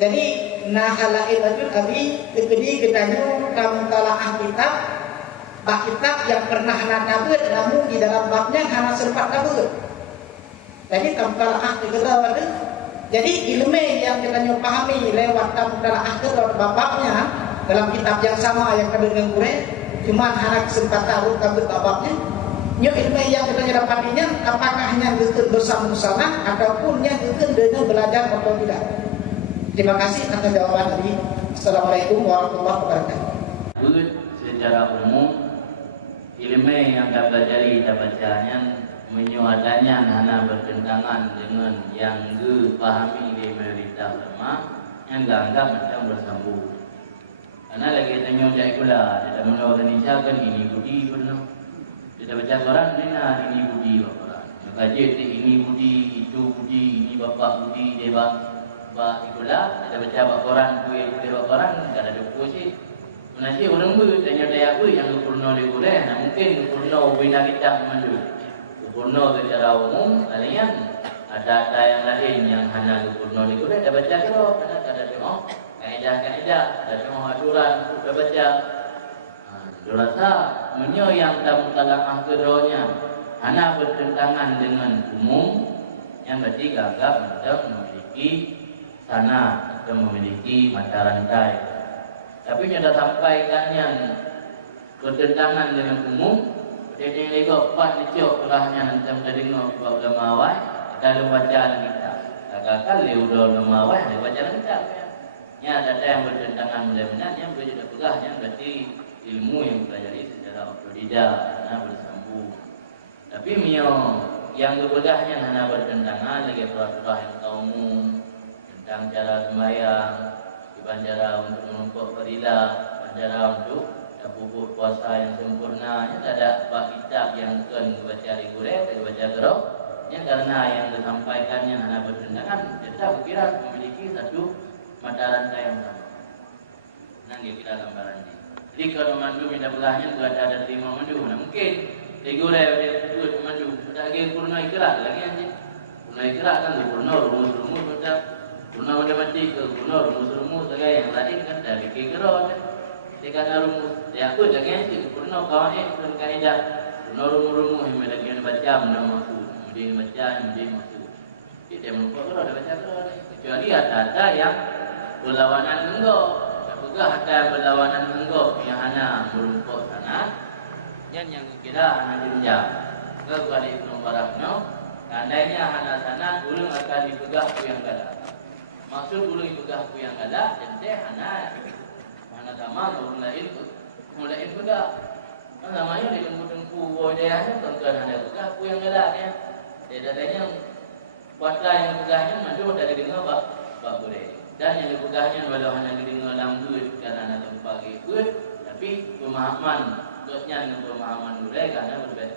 Jadi nah halail rajul abi tekedi kedanyu kamu talaah kitab bak kitab yang pernah hana tabut namun di dalam babnya hana sempat tabut. Jadi kamu talaah kegedawan. Jadi ilmu yang kita pahami lewat kamu talaah kegedawan babnya dalam kitab yang sama yang kada dengan Quran, cuma hana sempat tabut babnya. Nyo ilmu yang kita dapatinya apakah hanya bersama-sama ataupun yang dengan belajar atau tidak. Terima kasih atas jawaban tadi. Assalamualaikum warahmatullahi wabarakatuh. Secara umum, ilmu yang dapat pelajari dapat caranya menyuadanya nana bertentangan dengan yang dipahami di mayoritas ulama yang anggap macam bersambung. Karena lagi tanya cak pula, kita mengorganisasikan ini budi benar. Kita baca Quran ini budi orang. Kaji ini budi, itu budi, ini bapa budi, dewa. Itulah kita baca Quran, buat Quran enggak ada puisi. Menasi orang bu tanya saya bu yang kurno di boleh, nah mungkin kurno bina kita mandu. Kurno secara umum kalian ada yang lain yang hanya kurno di boleh, dah baca kalau ada tengok kaedah, ada tengok aturan, dah baca. Rasa menyo yang tamu talaah kedonya hanya bertentangan dengan umum yang berarti gagap macam memiliki sana atau memiliki mata rantai. Tapi yang dah sampaikan yang bertentangan dengan umum, jadi lego empat lecok kerahnya nanti kita dengar ulama awal, kita baca kita. Katakan lewat ulama awal, dia baca kita. Ya ada yang bertentangan benar-benar yang boleh kita pegang yang berarti ilmu yang pelajari secara otodidak, bersambung. Tapi yang berpegahnya hanya bertentangan lagi peraturan yang umum tentang cara sembahyang, cara untuk menumpuk fadilah, cara untuk pupuk puasa yang sempurna. Yang ada bab kitab yang akan baca reguler, baca terus. Yang karena yang disampaikannya hanya bertentangan, kita kira memiliki satu mata rantai yang sama. Nanti kita gambaran ini. Jadi kalau mandu minta belahnya ada 5 mandu, nah mungkin reguler dia buat mandu, ada lagi purna ikhlas lagi nanti. Purna ikhlas kan purna rumus-rumus macam purna matematik, purna rumus-rumus sebagai yang lain kan dari kira kan. Jika rumus, ya aku jangan sih purna kawan dan kaidah. Purna rumus-rumus yang lagi yang baca nama tu, dia baca, dia masuk. Dia melupa kalau ada baca kalau kecuali ada yang berlawanan enggak. Juga ada berlawanan enggak yang hanya merumput sana yang kira hanya jenjang kepada Ibnu Barakno andainya hanya sana ulung akan dipegang ku yang galak maksud ulung dipegang ku yang galak dan dia hanya sama mulai pegang kan namanya di tengku wajahnya tengkan hanya pegang ku yang galak ya dia datanya kuasa yang pegahnya masuk dari dengar bak boleh. Dan yang dipegahnya walau hanya didengar lambat kerana ada pagi ikut, tapi pemahaman, maksudnya dengan pemahaman mereka karena berbeda.